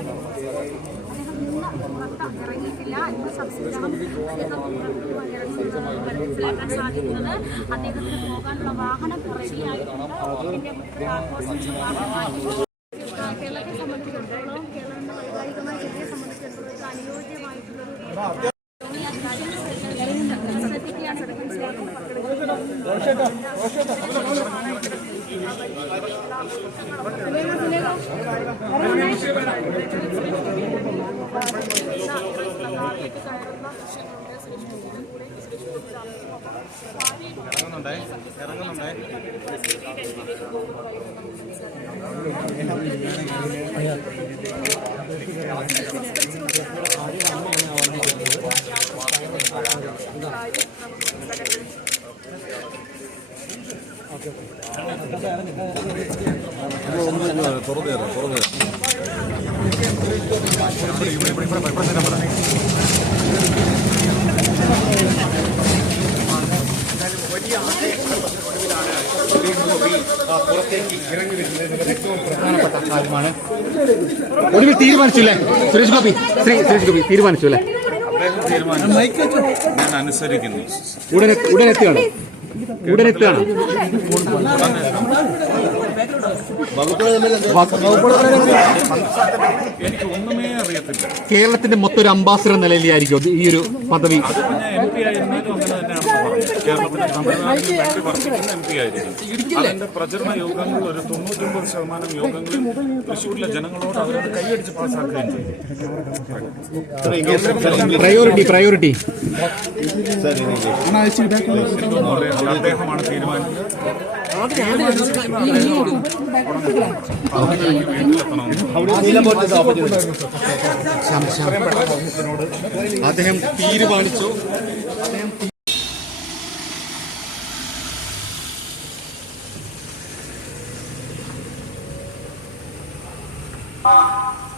അദ്ദേഹം ഇന്ന് പുറത്ത് ഇറങ്ങിയിട്ടില്ല ഇന്ന് സംസ്ഥാനം അദ്ദേഹം മനസ്സിലാക്കാൻ സാധിക്കുന്നത് അദ്ദേഹത്തിന് പോകാനുള്ള വാഹനം റെഡിയായിട്ടുണ്ട് കേരളത്തെ സംബന്ധിച്ചിടത്തോളം കേരളത്തിന്റെ വൈകാരികമായ രീതിയെ സംബന്ധിച്ചിടത്തോളം അനുയോജ്യമായിട്ടുള്ള ശ്രദ്ധിക്കുകയാണ് ഇറങ്ങുന്നുണ്ടേ ഇറങ്ങുന്നുണ്ടേ തുറന്നു തരാം തുറന്നു തരാം ഒടുവിൽ തീരുമാനിച്ചില്ലേ? സുരേഷ് ഗോപി ശ്രീ സുരേഷ് ഗോപി തീരുമാനിച്ചു അല്ലേ? ഞാൻ അനുസരിക്കുന്നു. ഉടനെ ഉടനെത്തുകയാണ് കേരളത്തിന്റെ മൊത്തം ഒരു അംബാസിഡർ നിലയിലായിരിക്കും ഈ ഒരു പദവി. തമിഴ്നാട്ടിൽ വേണ്ടി വർദ്ധിക്കുന്ന എം പി ആയിരിക്കും അതിന്റെ പ്രചരണ യോഗങ്ങൾ ഒരു തൊണ്ണൂറ്റൊമ്പത് ശതമാനം യോഗങ്ങളിൽ തൃശ്ശൂരിലെ ജനങ്ങളോട് അവരത് കൈയടിച്ച് പാസ്സാക്കുകയും ചെയ്തു. പ്രയോറിറ്റി പ്രയോറിറ്റി അദ്ദേഹമാണ് തീരുമാനിച്ചത്. അദ്ദേഹം തീരുമാനിച്ചു. 嗯